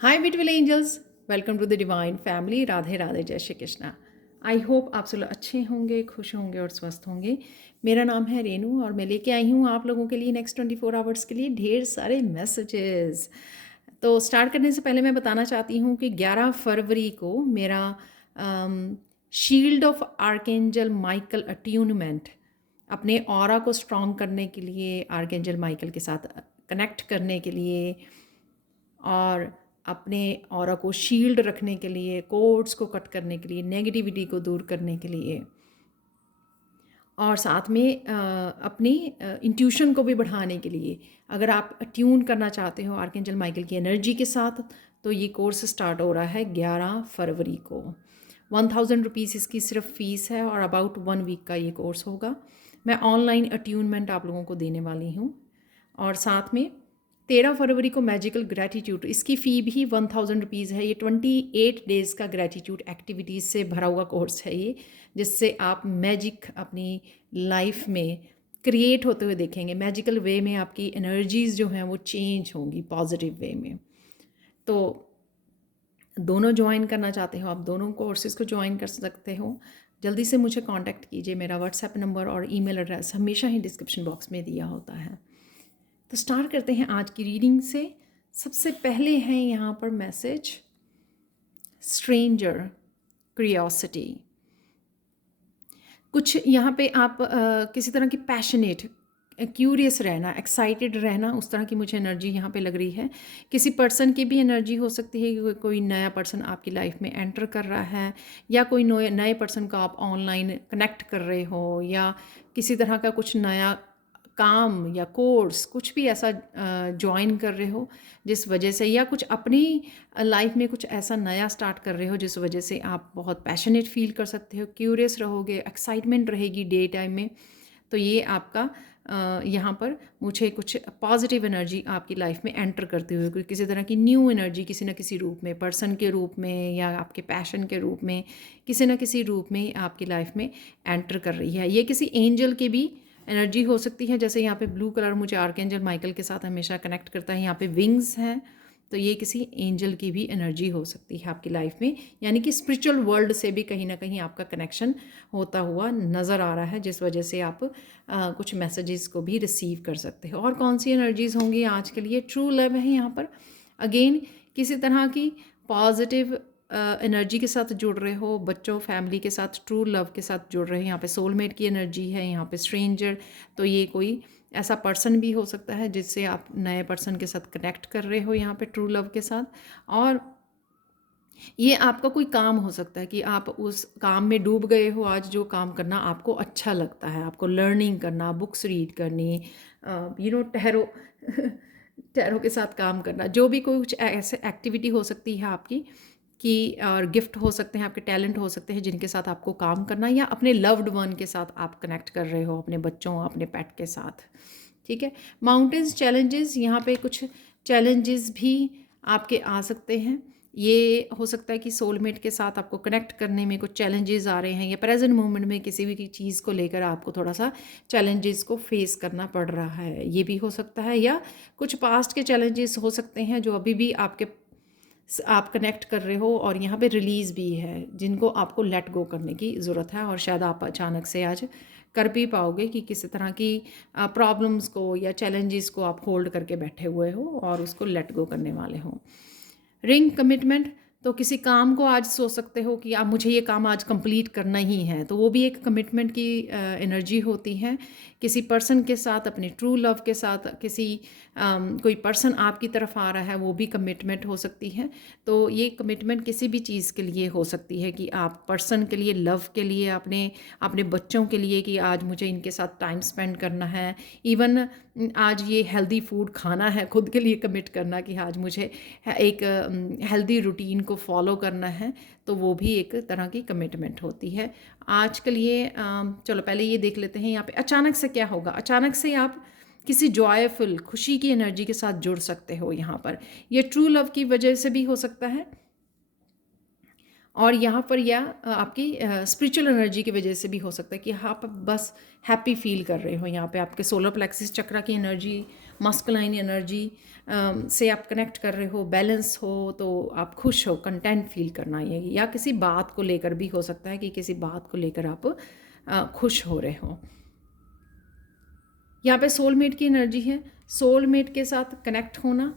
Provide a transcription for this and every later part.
Hi beautiful angels, welcome to the divine family. Radhe Radhe, जय Shri Krishna. I hope आप सब लोग अच्छे होंगे, खुश होंगे और स्वस्थ होंगे। मेरा नाम है रेनू और मैं लेके आई हूँ आप लोगों के लिए नेक्स्ट 24 आवर्स के लिए ढेर सारे मैसेजेस। तो स्टार्ट करने से पहले मैं बताना चाहती हूँ कि 11 फरवरी को मेरा shield of archangel Michael attunement, अपने ऑरा को स्ट्रॉन्ग करने के लिए, आर्कएंजल माइकल के साथ कनेक्ट करने के लिए और अपने ऑरा को शील्ड रखने के लिए, कोड्स को कट करने के लिए, नेगेटिविटी को दूर करने के लिए और साथ में अपनी इंट्यूशन को भी बढ़ाने के लिए, अगर आप ट्यून करना चाहते हो आर्कएंजल माइकल की एनर्जी के साथ, तो ये कोर्स स्टार्ट हो रहा है 11 फरवरी को। 1000 रुपीज़ इसकी सिर्फ फ़ीस है और अबाउट 1 वीक का ये कोर्स होगा। मैं ऑनलाइन अट्यूनमेंट आप लोगों को देने वाली हूँ और साथ में 13 फरवरी को मैजिकल ग्रैटिट्यूड, इसकी फ़ी भी 1000 रुपीज़ है। ये 28 डेज़ का ग्रैटिट्यूड एक्टिविटीज़ से भरा हुआ कोर्स है ये, जिससे आप मैजिक अपनी लाइफ में क्रिएट होते हुए देखेंगे। मैजिकल वे में आपकी एनर्जीज़ जो हैं वो चेंज होंगी पॉजिटिव वे में। तो दोनों ज्वाइन करना चाहते हो, आप दोनों कोर्सेज़ को ज्वाइन कर सकते हो। जल्दी से मुझे कांटेक्ट कीजिए। मेरा व्हाट्सएप नंबर और ईमेल एड्रेस हमेशा ही डिस्क्रिप्शन बॉक्स में दिया होता है। तो स्टार्ट करते हैं आज की रीडिंग से। सबसे पहले है यहाँ पर मैसेज, स्ट्रेंजर क्यूरियोसिटी। कुछ यहाँ पे आप किसी तरह की पैशनेट, क्यूरियस रहना, एक्साइटेड रहना, उस तरह की मुझे एनर्जी यहाँ पे लग रही है। किसी पर्सन की भी एनर्जी हो सकती है कि कोई नया पर्सन आपकी लाइफ में एंटर कर रहा है, या कोई नए पर्सन को आप ऑनलाइन कनेक्ट कर रहे हो, या किसी तरह का कुछ नया काम या कोर्स, कुछ भी ऐसा ज्वाइन कर रहे हो जिस वजह से, या कुछ अपनी लाइफ में कुछ ऐसा नया स्टार्ट कर रहे हो जिस वजह से आप बहुत पैशनेट फील कर सकते हो, क्यूरियस रहोगे, एक्साइटमेंट रहेगी डे टाइम में। तो ये आपका यहाँ पर मुझे कुछ पॉजिटिव एनर्जी आपकी लाइफ में एंटर करते हुए, किसी तरह की न्यू एनर्जी किसी न किसी रूप में, पर्सन के रूप में या आपके पैशन के रूप में, किसी न किसी रूप में आपकी लाइफ में एंटर कर रही है। ये किसी एंजल के भी एनर्जी हो सकती है। जैसे यहाँ पे ब्लू कलर मुझे आर्कएंजल माइकल के साथ हमेशा कनेक्ट करता है, यहाँ पे विंग्स हैं, तो ये किसी एंजल की भी एनर्जी हो सकती है आपकी लाइफ में। यानी कि स्पिरिचुअल वर्ल्ड से भी कहीं ना कहीं आपका कनेक्शन होता हुआ नज़र आ रहा है, जिस वजह से आप कुछ मैसेजेस को भी रिसीव कर सकते हो। और कौन सी एनर्जीज़ होंगी आज के लिए? ट्रू लव है यहाँ पर। अगेन किसी तरह की पॉजिटिव एनर्जी के साथ जुड़ रहे हो, बच्चों, फैमिली के साथ, ट्रू लव के साथ जुड़ रहे हैं। यहाँ पे सोलमेट की एनर्जी है, यहाँ पे स्ट्रेंजर, तो ये कोई ऐसा पर्सन भी हो सकता है जिससे आप नए पर्सन के साथ कनेक्ट कर रहे हो यहाँ पे ट्रू लव के साथ। और ये आपका कोई काम हो सकता है कि आप उस काम में डूब गए हो। आज जो काम करना आपको अच्छा लगता है, आपको लर्निंग करना, बुक्स रीड करनी, टैरो टैरो के साथ काम करना, जो भी कोई कुछ ऐसे एक्टिविटी हो सकती है आपकी कि, और गिफ्ट हो सकते हैं, आपके टैलेंट हो सकते हैं जिनके साथ आपको काम करना, या अपने लव्ड वन के साथ आप कनेक्ट कर रहे हो, अपने बच्चों, अपने पेट के साथ। ठीक है। माउंटेन्स चैलेंजेस, यहाँ पे कुछ चैलेंजेस भी आपके आ सकते हैं। ये हो सकता है कि सोलमेट के साथ आपको कनेक्ट करने में कुछ चैलेंजेस आ रहे हैं, या प्रेजेंट मोमेंट में किसी भी चीज़ को लेकर आपको थोड़ा सा चैलेंजेस को फेस करना पड़ रहा है, ये भी हो सकता है। या कुछ पास्ट के चैलेंजेस हो सकते हैं जो अभी भी आप कनेक्ट कर रहे हो, और यहाँ पे रिलीज़ भी है जिनको आपको लेट गो करने की ज़रूरत है। और शायद आप अचानक से आज कर भी पाओगे कि किसी तरह की प्रॉब्लम्स को या चैलेंजेस को आप होल्ड करके बैठे हुए हो और उसको लेट गो करने वाले हो। रिंग कमिटमेंट, तो किसी काम को आज सोच सकते हो कि आप, मुझे ये काम आज कंप्लीट करना ही है, तो वो भी एक कमिटमेंट की एनर्जी होती है। किसी पर्सन के साथ, अपने ट्रू लव के साथ, किसी कोई पर्सन आपकी तरफ आ रहा है, वो भी कमिटमेंट हो सकती है। तो ये कमिटमेंट किसी भी चीज़ के लिए हो सकती है कि आप पर्सन के लिए, लव के लिए, अपने अपने बच्चों के लिए कि आज मुझे इनके साथ टाइम स्पेंड करना है। इवन आज ये हेल्दी फूड खाना है, खुद के लिए कमिट करना कि आज मुझे एक हेल्दी रूटीन को फॉलो करना है, तो वो भी एक तरह की कमिटमेंट होती है। आज के लिए चलो पहले ये देख लेते हैं यहाँ पे अचानक से क्या होगा। अचानक से आप किसी जॉयफुल, खुशी की एनर्जी के साथ जुड़ सकते हो यहाँ पर। ये ट्रू लव की वजह से भी हो सकता है, और यहाँ पर या आपकी स्पिरिचुअल एनर्जी की वजह से भी हो सकता है कि आप बस हैप्पी फील कर रहे हो। यहाँ पे आपके सोलर प्लेक्सिस चक्रा की एनर्जी, मस्कुलाइन एनर्जी से आप कनेक्ट कर रहे हो, बैलेंस हो, तो आप खुश हो, कंटेंट फील करना ये, या किसी बात को लेकर भी हो सकता है कि किसी बात को लेकर आप खुश हो रहे हो। यहाँ पे सोलमेट की एनर्जी है, सोलमेट के साथ कनेक्ट होना,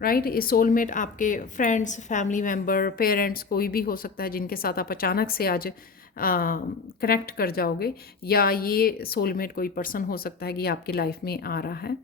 राइट। ये सोलमेट आपके फ्रेंड्स, फैमिली मेम्बर, पेरेंट्स, कोई भी हो सकता है जिनके साथ आप अचानक से आज कनेक्ट कर जाओगे, या ये सोलमेट कोई पर्सन हो सकता है कि आपकी लाइफ में आ रहा है।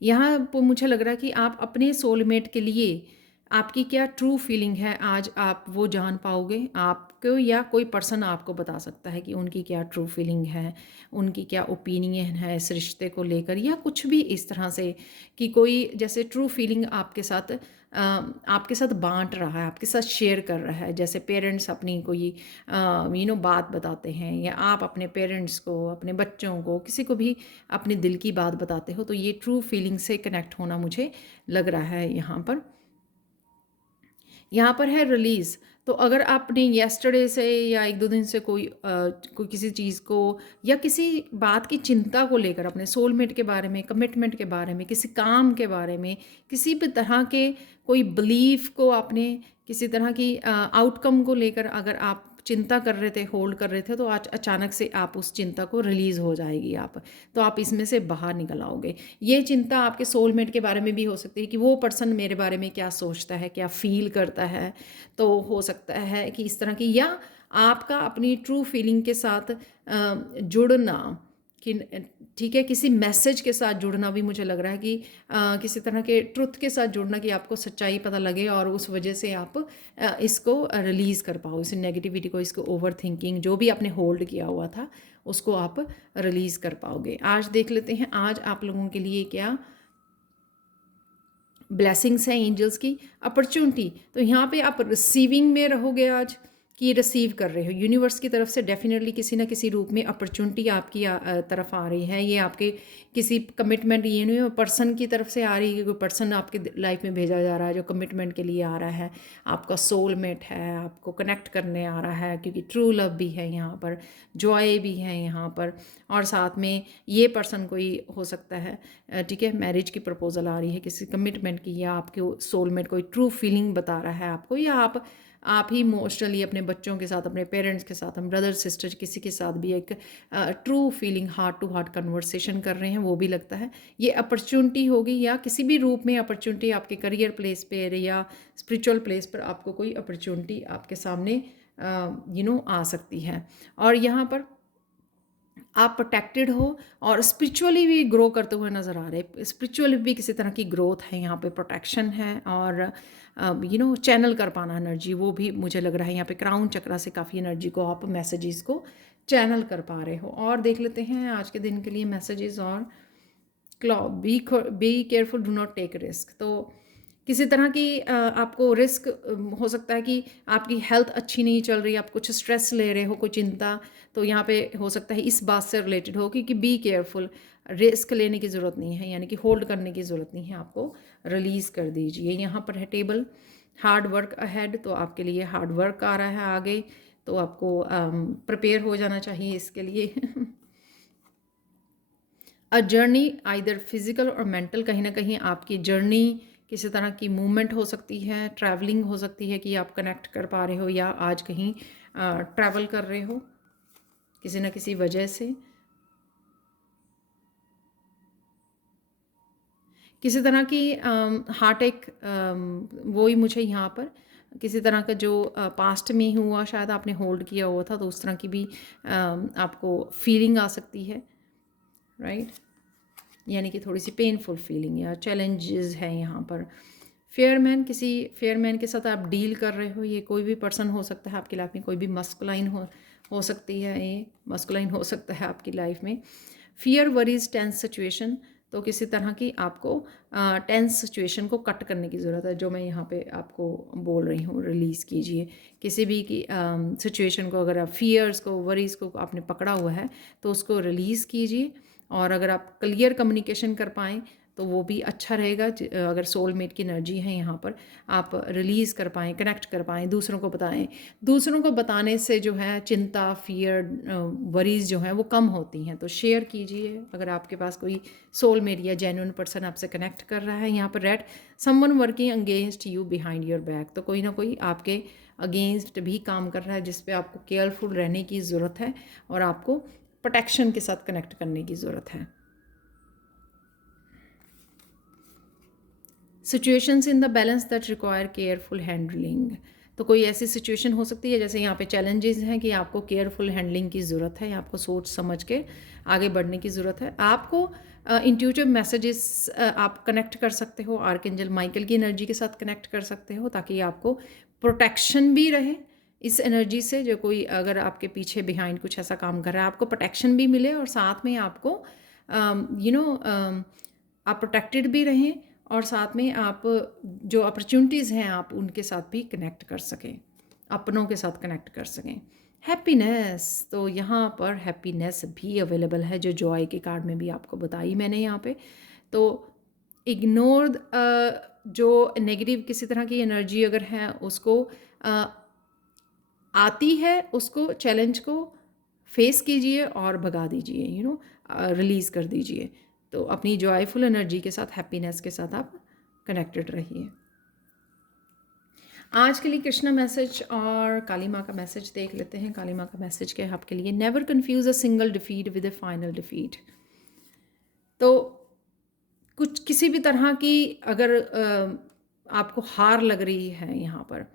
यहाँ पर मुझे लग रहा है कि आप अपने सोलमेट के लिए आपकी क्या ट्रू फीलिंग है, आज आप वो जान पाओगे। आपको या कोई पर्सन आपको बता सकता है कि उनकी क्या ट्रू फीलिंग है, उनकी क्या ओपिनियन है इस रिश्ते को लेकर, या कुछ भी इस तरह से कि कोई जैसे ट्रू फीलिंग आपके साथ बांट रहा है, आपके साथ शेयर कर रहा है। जैसे पेरेंट्स अपनी कोई बात बताते हैं, या आप अपने पेरेंट्स को, अपने बच्चों को, किसी को भी अपने दिल की बात बताते हो, तो ये ट्रू फीलिंग से कनेक्ट होना मुझे लग रहा है। यहाँ पर है रिलीज़। तो अगर आपने येस्टरडे से या 1-2 दिन से कोई किसी चीज़ को या किसी बात की चिंता को लेकर, अपने सोलमेट के बारे में, कमिटमेंट के बारे में, किसी काम के बारे में, किसी भी तरह के कोई बिलीफ को आपने, किसी तरह की आउटकम को लेकर अगर आप चिंता कर रहे थे, होल्ड कर रहे थे, तो आज अचानक से आप उस चिंता को रिलीज़ हो जाएगी तो आप इसमें से बाहर निकल आओगे। ये चिंता आपके सोलमेट के बारे में भी हो सकती है कि वो पर्सन मेरे बारे में क्या सोचता है, क्या फ़ील करता है। तो हो सकता है कि इस तरह की, या आपका अपनी ट्रू फीलिंग के साथ जुड़ना, कि ठीक है, किसी मैसेज के साथ जुड़ना भी मुझे लग रहा है कि किसी तरह के ट्रुथ के साथ जुड़ना, कि आपको सच्चाई पता लगे और उस वजह से आप इसको रिलीज़ कर पाओ, इस नेगेटिविटी को, इसको ओवर थिंकिंग जो भी आपने होल्ड किया हुआ था उसको आप रिलीज़ कर पाओगे। आज देख लेते हैं आज आप लोगों के लिए क्या ब्लेसिंग्स हैं एंजल्स की। अपॉर्चुनिटी, तो यहाँ पे आप रिसीविंग में रहोगे आज, कि रिसीव कर रहे हो यूनिवर्स की तरफ से। डेफिनेटली किसी ना किसी रूप में अपॉर्चुनिटी आपकी तरफ आ रही है। ये आपके किसी कमिटमेंट, ये नहीं पर्सन की तरफ से आ रही है, कोई पर्सन आपके लाइफ में भेजा जा रहा है जो कमिटमेंट के लिए आ रहा है, आपका सोलमेट है, आपको कनेक्ट करने आ रहा है, क्योंकि ट्रू लव भी है यहाँ पर, जॉय भी है यहाँ पर, और साथ में ये पर्सन कोई हो सकता है, ठीक है, मैरिज की प्रपोजल आ रही है, किसी कमिटमेंट की, या आपके सोलमेट कोई ट्रू फीलिंग बता रहा है आपको, या आप ही इमोशनली अपने बच्चों के साथ, अपने पेरेंट्स के साथ, हम ब्रदर सिस्टर किसी के साथ भी एक true feeling, heart to heart conversation कर रहे हैं, वो भी लगता है। ये अपॉर्चुनिटी होगी, या किसी भी रूप में अपॉर्चुनिटी आपके करियर प्लेस पर या स्पिरिचुअल प्लेस पर आपको कोई अपॉर्चुनिटी आपके सामने आ सकती है। और यहाँ पर आप प्रोटेक्टेड हो और स्पिरिचुअली भी ग्रो करते हुए नज़र आ रहे हैं। स्पिरिचुअली भी किसी तरह की ग्रोथ है, यहाँ पे प्रोटेक्शन है, और चैनल कर पाना एनर्जी, वो भी मुझे लग रहा है यहाँ पे क्राउन चक्रा से काफ़ी एनर्जी को आप मैसेजेस को चैनल कर पा रहे हो। और देख लेते हैं आज के दिन के लिए मैसेजेस। और क्लॉ be careful, do not take risk. तो किसी तरह की आपको रिस्क हो सकता है कि आपकी हेल्थ अच्छी नहीं चल रही, आप कुछ स्ट्रेस ले रहे हो, कोई चिंता, तो यहाँ पे हो सकता है इस बात से रिलेटेड हो कि बी केयरफुल, रिस्क लेने की ज़रूरत नहीं है, यानी कि होल्ड करने की ज़रूरत नहीं है, आपको रिलीज़ कर दीजिए। यहाँ पर है टेबल, हार्ड वर्क अहेड, तो आपके लिए हार्ड वर्क आ रहा है आगे, तो आपको प्रिपेयर हो जाना चाहिए इसके लिए। अ जर्नी आइदर फिजिकल और मेंटल, कहीं ना कहीं आपकी जर्नी किसी तरह की मूवमेंट हो सकती है, ट्रैवलिंग हो सकती है कि आप कनेक्ट कर पा रहे हो, या आज कहीं ट्रैवल कर रहे हो किसी न किसी वजह से। किसी तरह की हार्ट एक, वही मुझे यहाँ पर किसी तरह का जो पास्ट में हुआ, शायद आपने होल्ड किया हुआ था, तो उस तरह की भी आपको फीलिंग आ सकती है, राइट। यानी कि थोड़ी सी पेनफुल फीलिंग या चैलेंजेस हैं यहाँ पर। फेयरमैन, किसी फेयरमैन के साथ आप डील कर रहे हो, ये कोई भी पर्सन हो सकता है आपकी लाइफ में, कोई भी मस्कुलाइन हो सकती है, ये मस्कुलाइन हो सकता है आपकी लाइफ में। फियर, वरीज, टेंस सिचुएशन, तो किसी तरह की आपको टेंस सिचुएशन को कट करने की ज़रूरत है, जो मैं यहाँ पे आपको बोल रही हूँ, रिलीज़ कीजिए किसी भी की सिचुएशन को। अगर आप फियर्स को, वरीज़ को आपने पकड़ा हुआ है तो उसको रिलीज़ कीजिए, और अगर आप क्लियर कम्युनिकेशन कर पाएँ तो वो भी अच्छा रहेगा। अगर सोलमेट की एनर्जी है यहाँ पर, आप रिलीज़ कर पाएँ, कनेक्ट कर पाएँ, दूसरों को बताएँ। दूसरों को बताने से जो है चिंता, फ़ियर, वरीज़ जो हैं वो कम होती हैं। तो शेयर कीजिए अगर आपके पास कोई सोलमेट या जेन्युइन पर्सन आपसे कनेक्ट कर रहा है। यहाँ पर red someone working against you behind your back, तो कोई ना कोई आपके अगेंस्ट भी काम कर रहा है, जिस पे आपको केयरफुल रहने की ज़रूरत है और आपको प्रोटेक्शन के साथ कनेक्ट करने की ज़रूरत है। Situations in the balance that require careful handling, तो कोई ऐसी सिचुएशन हो सकती है जैसे यहाँ पे चैलेंजेस हैं कि आपको केयरफुल हैंडलिंग की ज़रूरत है, आपको सोच समझ के आगे बढ़ने की ज़रूरत है। आपको इंट्यूटिव मैसेजेस आप कनेक्ट कर सकते हो, आर्कएंजल माइकल की एनर्जी के साथ कनेक्ट कर सकते हो, ताकि आपको प्रोटेक्शन भी रहे इस एनर्जी से। जो कोई अगर आपके पीछे बिहाइंड कुछ ऐसा काम कर रहा है, आपको प्रोटेक्शन भी मिले और साथ में आपको आप प्रोटेक्टेड भी रहें, और साथ में आप जो अपॉर्चुनिटीज़ हैं आप उनके साथ भी कनेक्ट कर सकें, अपनों के साथ कनेक्ट कर सकें। हैप्पीनेस, तो यहाँ पर हैप्पीनेस भी अवेलेबल है, जो जॉय के कार्ड में भी आपको बताई मैंने यहाँ पे। तो इग्नोर जो नेगेटिव किसी तरह की एनर्जी अगर है उसको आती है, उसको चैलेंज को फेस कीजिए और भगा दीजिए, रिलीज़ कर दीजिए। तो अपनी जॉयफुल एनर्जी के साथ, हैप्पीनेस के साथ आप कनेक्टेड रहिए। आज के लिए कृष्णा मैसेज और काली माँ का मैसेज देख लेते हैं। काली माँ का मैसेज क्या है आपके लिए? Never confuse a single defeat with a final defeat. तो कुछ किसी भी तरह की अगर आपको हार लग रही है यहाँ पर,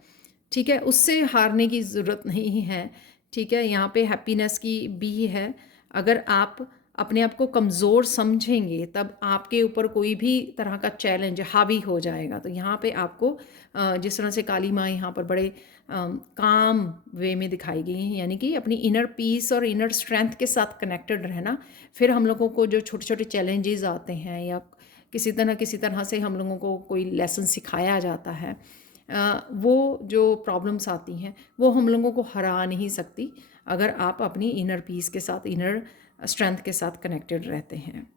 ठीक है, उससे हारने की ज़रूरत नहीं है, ठीक है। यहाँ पे हैप्पीनेस की भी है। अगर आप अपने आप को कमज़ोर समझेंगे तब आपके ऊपर कोई भी तरह का चैलेंज हावी हो जाएगा। तो यहाँ पे आपको जिस तरह से काली माँ यहाँ पर बड़े काम वे में दिखाई गई हैं, यानी कि अपनी इनर पीस और इनर स्ट्रेंथ के साथ कनेक्टेड रहना। फिर हम लोगों को जो छोटे छोटे चैलेंजेस आते हैं या किसी तरह से हम लोगों को कोई लेसन सिखाया जाता है, वो जो प्रॉब्लम्स आती हैं वो हम लोगों को हरा नहीं सकती अगर आप अपनी इनर पीस के साथ, इनर स्ट्रेंथ के साथ कनेक्टेड रहते हैं।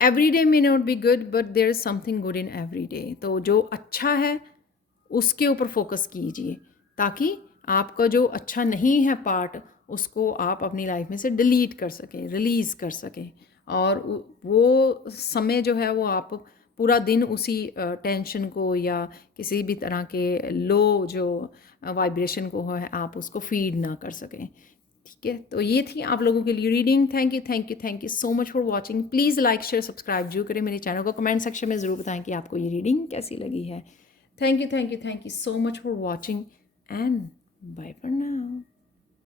Every day may not be good but there is something good in every day. तो जो अच्छा है उसके ऊपर फोकस कीजिए, ताकि आपका जो अच्छा नहीं है पार्ट, उसको आप अपनी लाइफ में से डिलीट कर सकें, रिलीज़ कर सकें। और वो समय जो है वो आप पूरा दिन उसी टेंशन को या किसी भी तरह के लो जो वाइब्रेशन को है, आप उसको फीड ना कर सकें, ठीक है। तो ये थी आप लोगों के लिए reading. Thank you, thank you, thank you so much for watching. Please like, share, subscribe जरूर करें मेरे चैनल को। कमेंट सेक्शन में ज़रूर बताएं कि आपको ये रीडिंग कैसी लगी है। Thank you, thank you, thank you so much for watching and bye for now.